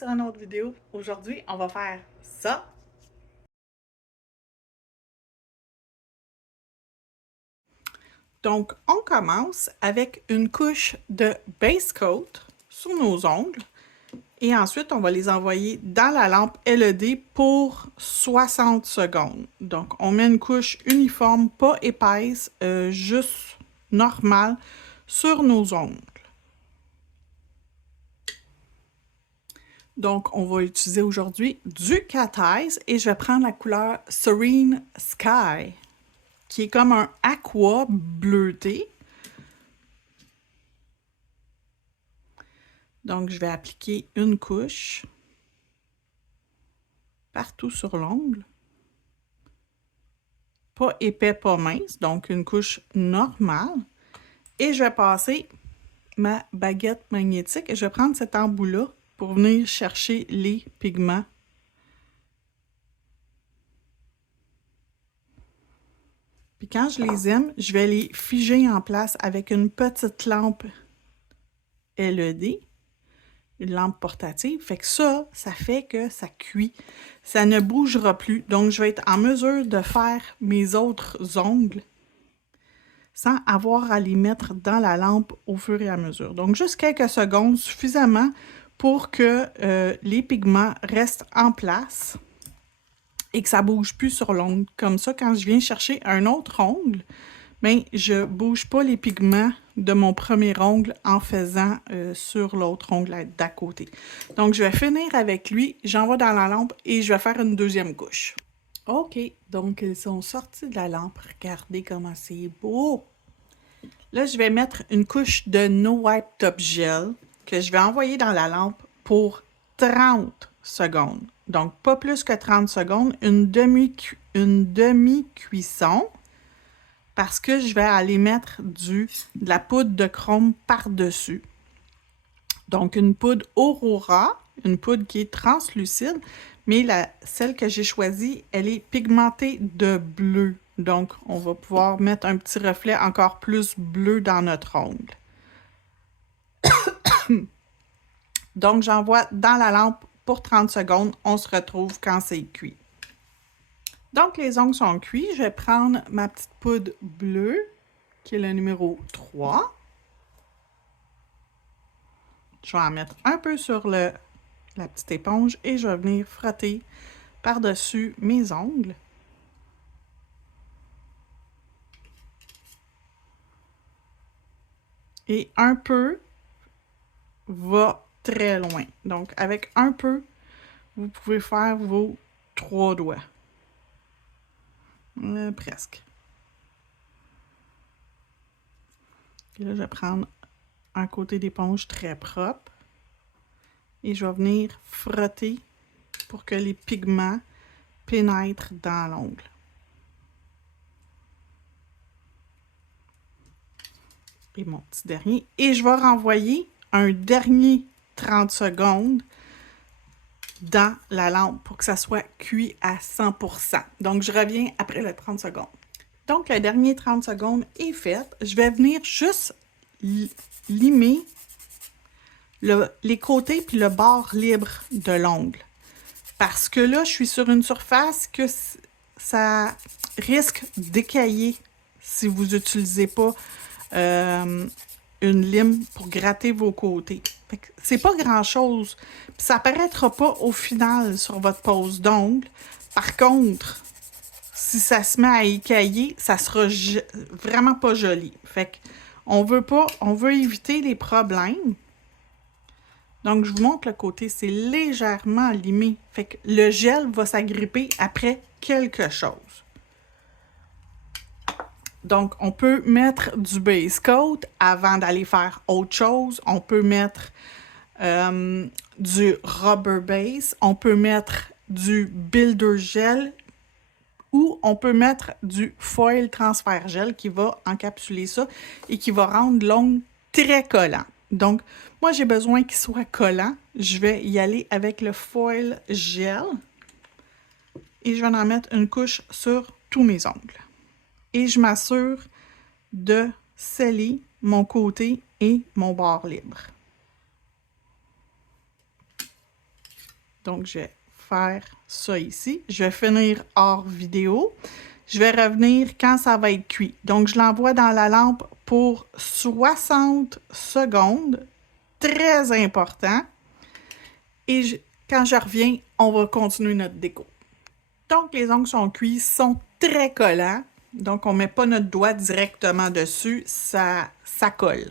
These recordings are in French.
sur une autre vidéo. Aujourd'hui, on va faire ça. Donc, on commence avec une couche de base coat sur nos ongles et ensuite, on va les envoyer dans la lampe LED pour 60 secondes. Donc, on met une couche uniforme, pas épaisse, juste normale sur nos ongles. Donc, on va utiliser aujourd'hui du Cat Eyes et je vais prendre la couleur Serene Sky, qui est comme un aqua bleuté. Donc, je vais appliquer une couche partout sur l'ongle. Pas épais, pas mince, donc une couche normale. Et je vais passer ma baguette magnétique et je vais prendre cet embout-là pour venir chercher les pigments. Puis quand je les aime, je vais les figer en place avec une petite lampe LED, une lampe portative. Fait que ça fait que ça cuit. Ça ne bougera plus. Donc, je vais être en mesure de faire mes autres ongles sans avoir à les mettre dans la lampe au fur et à mesure. Donc, juste quelques secondes, suffisamment pour que les pigments restent en place et que ça ne bouge plus sur l'ongle. Comme ça, quand je viens chercher un autre ongle, bien, je ne bouge pas les pigments de mon premier ongle en faisant sur l'autre ongle d'à côté. Donc, je vais finir avec lui, j'envoie dans la lampe et je vais faire une deuxième couche. OK, donc ils sont sortis de la lampe. Regardez comment c'est beau! Là, je vais mettre une couche de No Wipe Top Gel que je vais envoyer dans la lampe pour 30 secondes. Donc, pas plus que 30 secondes, une demi-cuisson parce que je vais aller mettre de la poudre de chrome par-dessus. Donc, une poudre Aurora, une poudre qui est translucide, mais celle que j'ai choisie, elle est pigmentée de bleu. Donc, on va pouvoir mettre un petit reflet encore plus bleu dans notre ongle. Donc, j'envoie dans la lampe pour 30 secondes. On se retrouve quand c'est cuit. Donc, les ongles sont cuits. Je vais prendre ma petite poudre bleue, qui est le numéro 3. Je vais en mettre un peu sur la petite éponge et je vais venir frotter par-dessus mes ongles. Et un peu va très loin. Donc, avec un peu, vous pouvez faire vos 3 doigts. Presque. Et là, je vais prendre un côté d'éponge très propre. Et je vais venir frotter pour que les pigments pénètrent dans l'ongle. Et mon petit dernier. Et je vais renvoyer un dernier 30 secondes dans la lampe pour que ça soit cuit à 100%. Donc, je reviens après les 30 secondes. Donc, le dernier 30 secondes est fait. Je vais venir juste limer les côtés puis le bord libre de l'ongle. Parce que là, je suis sur une surface que ça risque d'écailler si vous n'utilisez pas une lime pour gratter vos côtés. C'est pas grand-chose. Ça apparaîtra pas au final sur votre pose d'ongle. Par contre, si ça se met à écailler, ça sera vraiment pas joli. Fait qu'on veut pas, on veut éviter les problèmes. Donc, je vous montre le côté, c'est légèrement limé. Fait que le gel va s'agripper après quelque chose. Donc, on peut mettre du base coat avant d'aller faire autre chose. On peut mettre du rubber base. On peut mettre du builder gel ou on peut mettre du foil transfert gel qui va encapsuler ça et qui va rendre l'ongle très collant. Donc, moi, j'ai besoin qu'il soit collant. Je vais y aller avec le foil gel et je vais en mettre une couche sur tous mes ongles. Et je m'assure de sceller mon côté et mon bord libre. Donc, je vais faire ça ici. Je vais finir hors vidéo. Je vais revenir quand ça va être cuit. Donc, je l'envoie dans la lampe pour 60 secondes. Très important. Et quand je reviens, on va continuer notre déco. Donc, les ongles sont cuits, sont très collants. Donc, on ne met pas notre doigt directement dessus, ça colle.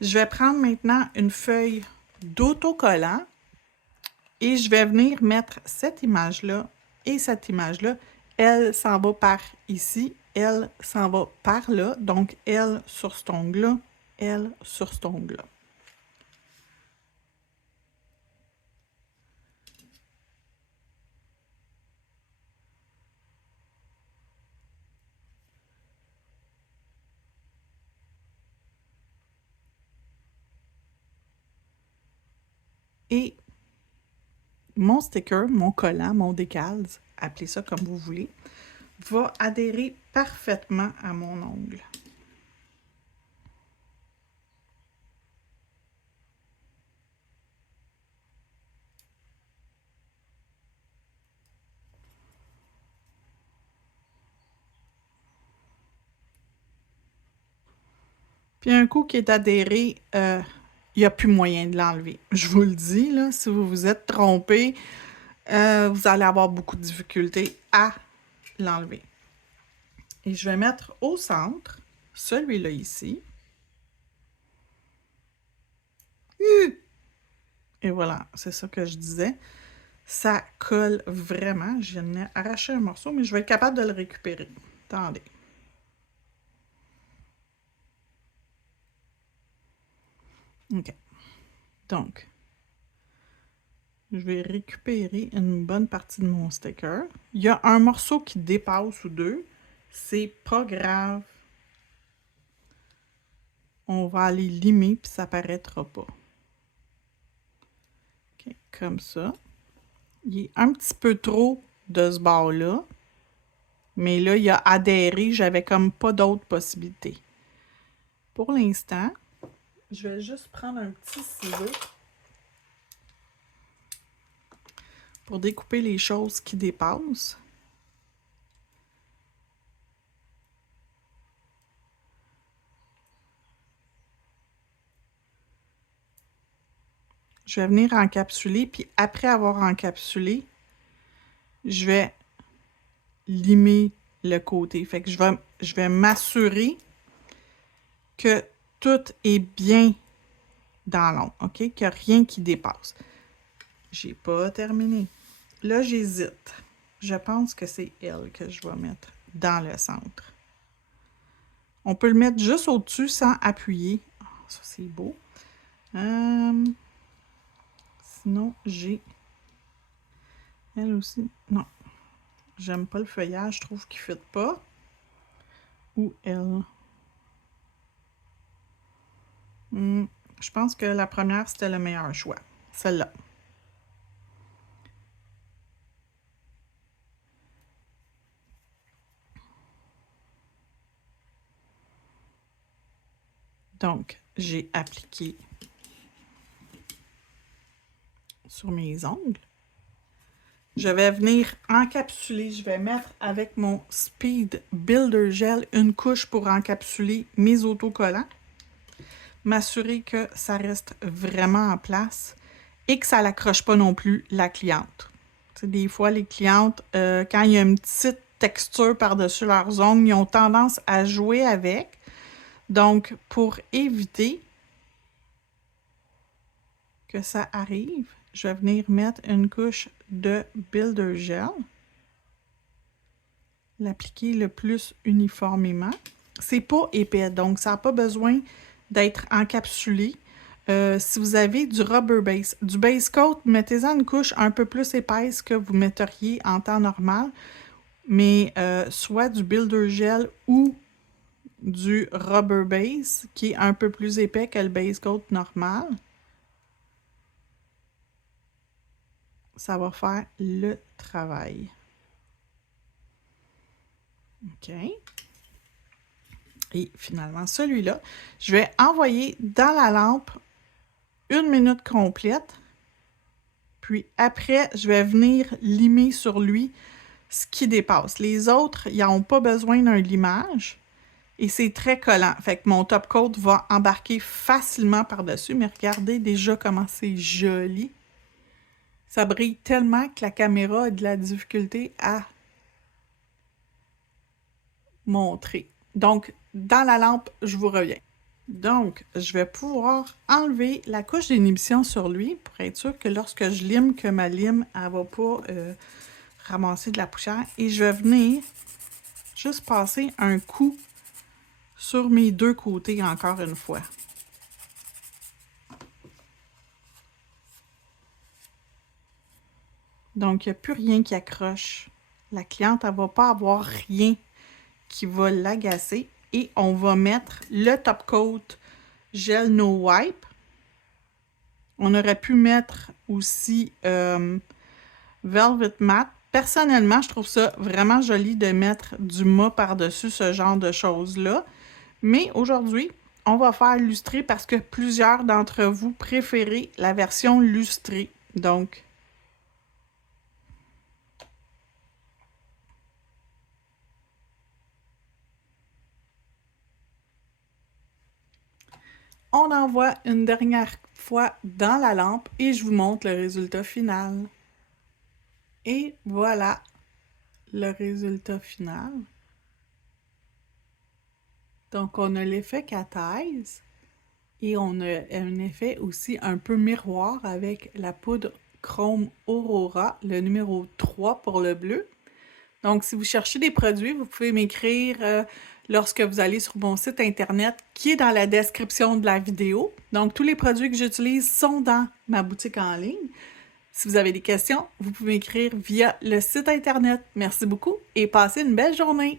Je vais prendre maintenant une feuille d'autocollant et je vais venir mettre cette image-là et cette image-là. Elle s'en va par ici, elle s'en va par là. Donc, elle sur cet ongle-là, elle sur cet ongle-là. Et mon sticker, mon collant, mon décalze, appelez ça comme vous voulez, va adhérer parfaitement à mon ongle. Puis un coup qui est adhéré, il n'y a plus moyen de l'enlever. Je vous le dis, là, si vous vous êtes trompé, vous allez avoir beaucoup de difficultés à l'enlever. Et je vais mettre au centre, celui-là ici. Et voilà, c'est ça que je disais. Ça colle vraiment. Je viens d'arracher un morceau, mais je vais être capable de le récupérer. Attendez. OK. Donc, je vais récupérer une bonne partie de mon sticker. Il y a un morceau qui dépasse ou deux. C'est pas grave. On va aller limer puis ça paraîtra pas. OK, comme ça. Il est un petit peu trop de ce bord-là. Mais là, il a adhéré. J'avais comme pas d'autres possibilités. Pour l'instant, je vais juste prendre un petit ciseau pour découper les choses qui dépassent. Je vais venir encapsuler, puis après avoir encapsulé, je vais limer le côté. Fait que je vais m'assurer que tout est bien dans l'ombre, OK? Qu'il n'y a rien qui dépasse. J'ai pas terminé. Là, j'hésite. Je pense que c'est elle que je vais mettre dans le centre. On peut le mettre juste au-dessus sans appuyer. Oh, ça, c'est beau. Sinon, j'ai... Elle aussi. Non. J'aime pas le feuillage. Je trouve qu'il ne fit pas. Ou elle. Je pense que la première, c'était le meilleur choix. Celle-là. Donc, j'ai appliqué sur mes ongles. Je vais venir encapsuler. Je vais mettre avec mon Speed Builder Gel une couche pour encapsuler mes autocollants. M'assurer que ça reste vraiment en place et que ça n'accroche pas non plus la cliente. T'sais, des fois, les clientes, quand il y a une petite texture par-dessus leurs ongles, ils ont tendance à jouer avec. Donc, pour éviter que ça arrive, je vais venir mettre une couche de Builder Gel. L'appliquer le plus uniformément. C'est pas épais, donc ça n'a pas besoin d'être encapsulé. Si vous avez du rubber base, du base coat, mettez-en une couche un peu plus épaisse que vous metteriez en temps normal, mais soit du Builder Gel ou du rubber base qui est un peu plus épais que le base coat normal. Ça va faire le travail. OK. Et finalement, celui-là, je vais envoyer dans la lampe 1 minute complète. Puis après, je vais venir limer sur lui ce qui dépasse. Les autres, ils n'ont pas besoin d'un limage et c'est très collant. Fait que mon top coat va embarquer facilement par-dessus. Mais regardez déjà comment c'est joli. Ça brille tellement que la caméra a de la difficulté à montrer. Donc, dans la lampe, je vous reviens. Donc, je vais pouvoir enlever la couche d'inhibition sur lui pour être sûr que lorsque je lime, que ma lime, elle ne va pas ramasser de la poussière. Et je vais venir juste passer un coup sur mes deux côtés encore une fois. Donc, il n'y a plus rien qui accroche. La cliente, elle ne va pas avoir rien qui va l'agacer. Et on va mettre le top coat Gel No Wipe. On aurait pu mettre aussi Velvet Matte. Personnellement, je trouve ça vraiment joli de mettre du mat par-dessus ce genre de choses-là. Mais aujourd'hui, on va faire lustré parce que plusieurs d'entre vous préférez la version lustrée. Donc, on envoie une dernière fois dans la lampe et je vous montre le résultat final. Et voilà le résultat final. Donc, on a l'effet cataise et on a un effet aussi un peu miroir avec la poudre Chrome Aurora, le numéro 3 pour le bleu. Donc, si vous cherchez des produits, vous pouvez m'écrire lorsque vous allez sur mon site internet qui est dans la description de la vidéo. Donc, tous les produits que j'utilise sont dans ma boutique en ligne. Si vous avez des questions, vous pouvez m'écrire via le site internet. Merci beaucoup et passez une belle journée!